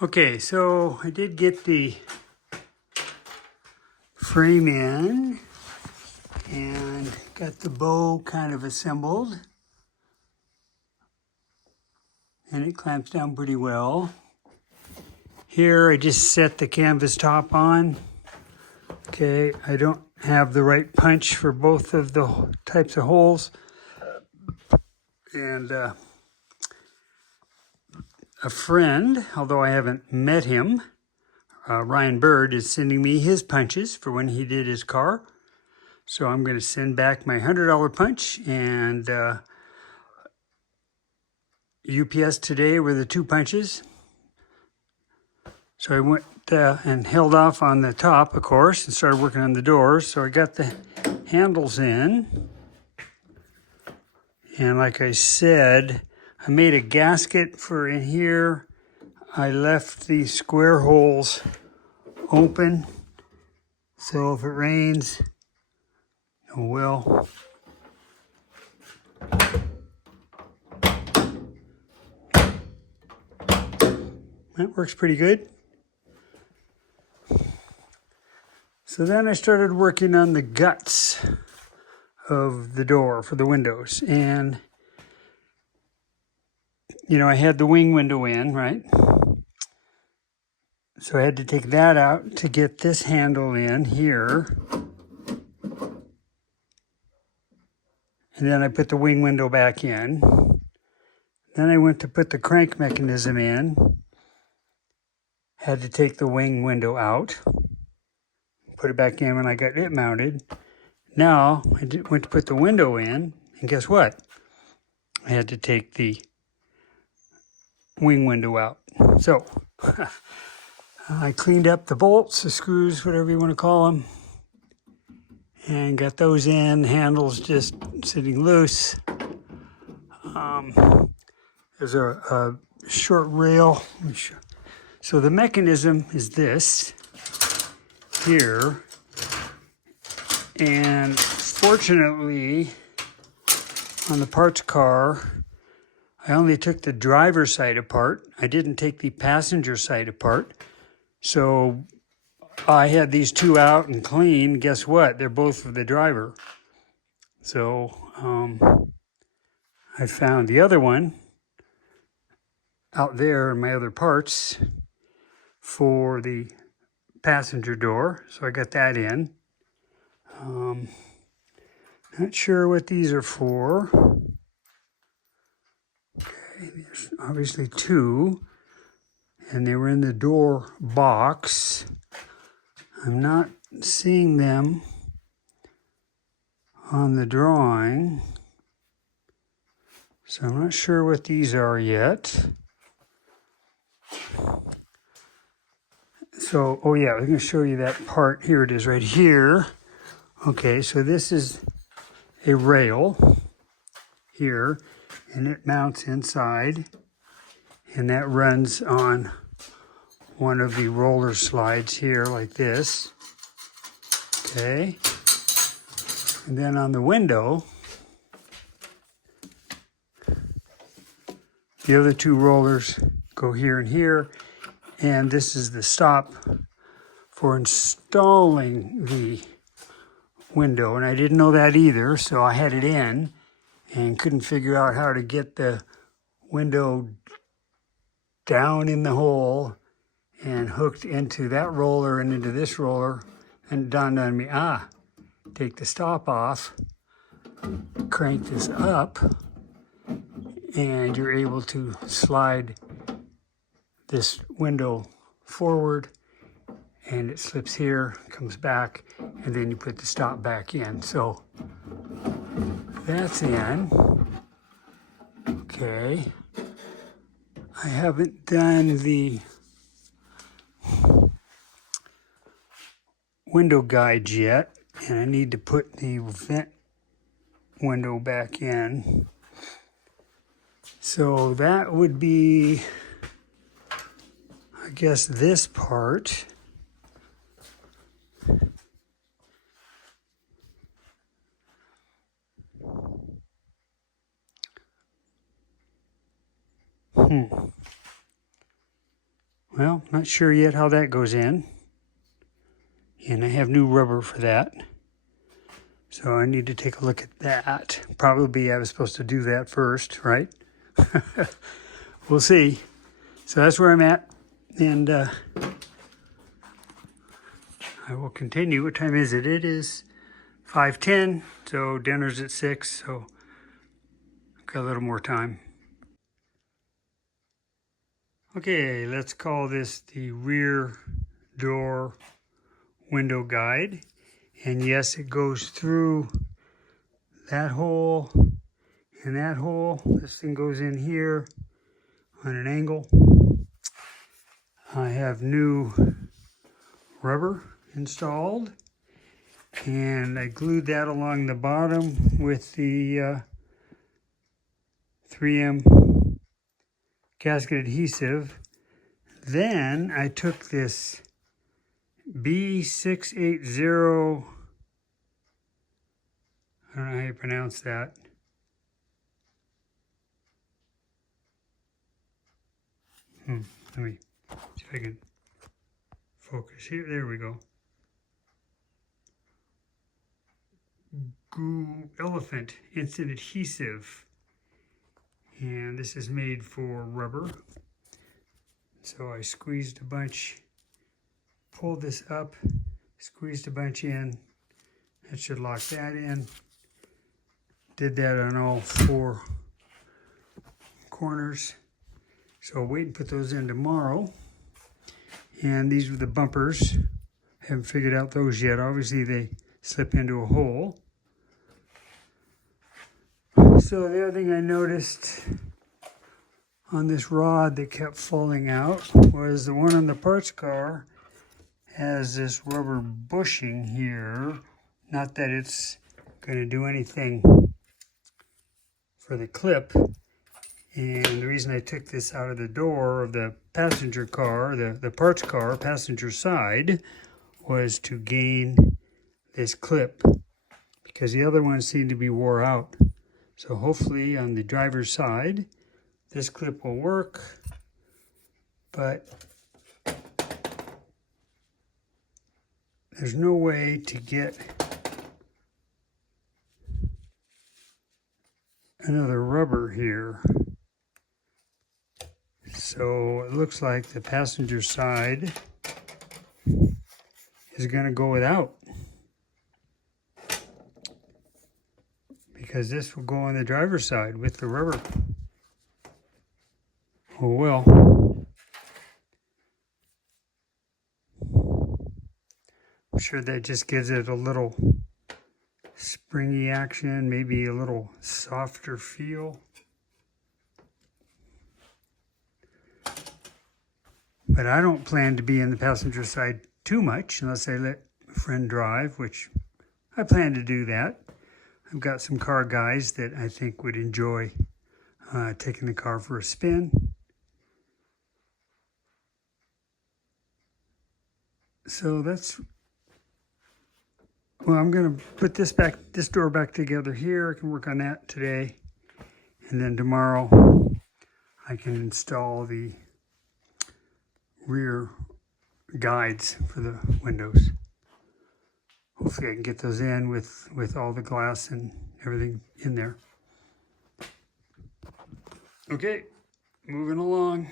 Okay, so I did get the frame in and got the bow kind of assembled, and it clamps down pretty well. Here I just set the canvas top on. Okay, I don't have the right punch for both of the types of holes, and a friend, although I haven't met him, Ryan Bird, is sending me his punches for when he did his car. So I'm going to send back my $100 punch, and UPS today were the 2 punches. So I went and held off on the top, of course, and started working on the doors. So I got the handles in. And like I said, I made a gasket for in here. I left the square holes open. So if it rains, oh well. That works pretty good. So then I started working on the guts of the door for the windows. And, you know, I had the wing window in, right? So I had to take that out to get this handle in here. And then I put the wing window back in. Then I went to put the crank mechanism in. Had to take the wing window out. Put it back in when I got it mounted. Now I went to put the window in, and guess what? I had to take the wing window out. So I cleaned up the bolts, the screws, whatever you want to call them, and got those in. Handles just sitting loose. There's a short rail. So the mechanism is this here, and fortunately on the parts car I only took the driver's side apart. I didn't take the passenger side apart. So I had these 2 out and clean. Guess what? They're both for the driver. So I found the other one out there in my other parts for the passenger door. So I got that in. Not sure what these are for. Okay, there's obviously 2. And they were in the door box. I'm not seeing them on the drawing. So I'm not sure what these are yet. So, oh yeah, I'm going to show you that part. Here it is right here. Okay, so this is a rail here, and it mounts inside, and that runs on one of the roller slides here like this. Okay, and then on the window, the other 2 rollers go here and here, and this is the stop for installing the window, and I didn't know that either, so I had it in and couldn't figure out how to get the window down in the hole and hooked into that roller and into this roller, and it dawned on me, take the stop off, crank this up, and you're able to slide this window forward, and it slips here, comes back, and then you put the stop back in. So that's in. Okay. I haven't done the window guides yet, and I need to put the vent window back in. So that would be, I guess, this part. Well, not sure yet how that goes in. And I have new rubber for that. So I need to take a look at that. Probably I was supposed to do that first, right? We'll see. So that's where I'm at. And I will continue. What time is it? It is 5:10. So dinner's at 6. So I've got a little more time. Okay, let's call this the rear door window guide. And yes, it goes through that hole and that hole. This thing goes in here on an angle. I have new rubber installed, and I glued that along the bottom with the 3M gasket adhesive. Then I took this B680, I don't know how you pronounce that. Let me see if I can focus here. There we go. Goo Elephant Instant Adhesive. And this is made for rubber. So I squeezed a bunch, pulled this up, squeezed a bunch in. That should lock that in. Did that on all 4 corners. So I'll wait and put those in tomorrow. And these were the bumpers. Haven't figured out those yet. Obviously they slip into a hole. So the other thing I noticed on this rod that kept falling out was the one on the parts car has this rubber bushing here. Not that it's going to do anything for the clip. And the reason I took this out of the door of the passenger car, the parts car, passenger side, was to gain this clip because the other ones seemed to be wore out. So hopefully on the driver's side, this clip will work, but there's no way to get another rubber here. So it looks like the passenger side is going to go without, because this will go on the driver's side with the rubber. Oh well. I'm sure that just gives it a little springy action, maybe a little softer feel. But I don't plan to be in the passenger side too much unless I let a friend drive, which I plan to do that. I've got some car guys that I think would enjoy taking the car for a spin. So that's, well, I'm going to put this door back together here. I can work on that today. And then tomorrow I can install the rear guides for the windows. Hopefully I can get those in with all the glass and everything in there. Okay, moving along.